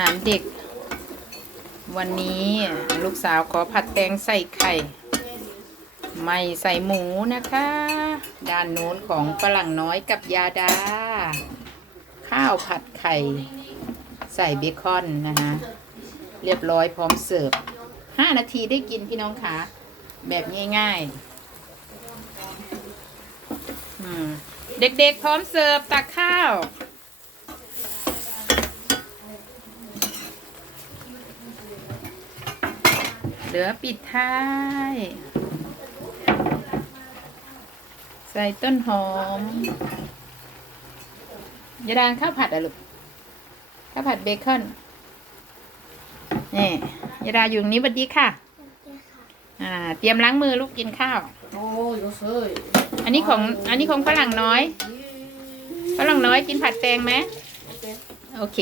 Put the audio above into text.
หารเด็ก วันนี้ลูกสาวขอผัดแตงใส่ไข่ ไม่ใส่หมูนะคะ ด้านโน้นของฝรั่งน้อยกับยาดา ข้าวผัดไข่ ใส่เบคอนนะคะเรียบร้อยพร้อมเสิร์ฟห้านาทีได้กินพี่น้องคะแบบง่ายๆเด็กๆพร้อมเสิร์ฟตักข้าว เหลือปิดท้าย ใส่ต้นหอมยาดางข้าวผัดอะลูกข้าวผัดเบคอนนี่ยาดาอยู่ตรงนี้บัดดีค่ะ อ่า เตรียมล้างมือลูกกินข้าว อันนี้ของ อันนี้ของฝรั่งน้อยฝรั่งน้อยกินผัดแตงไหมโอเค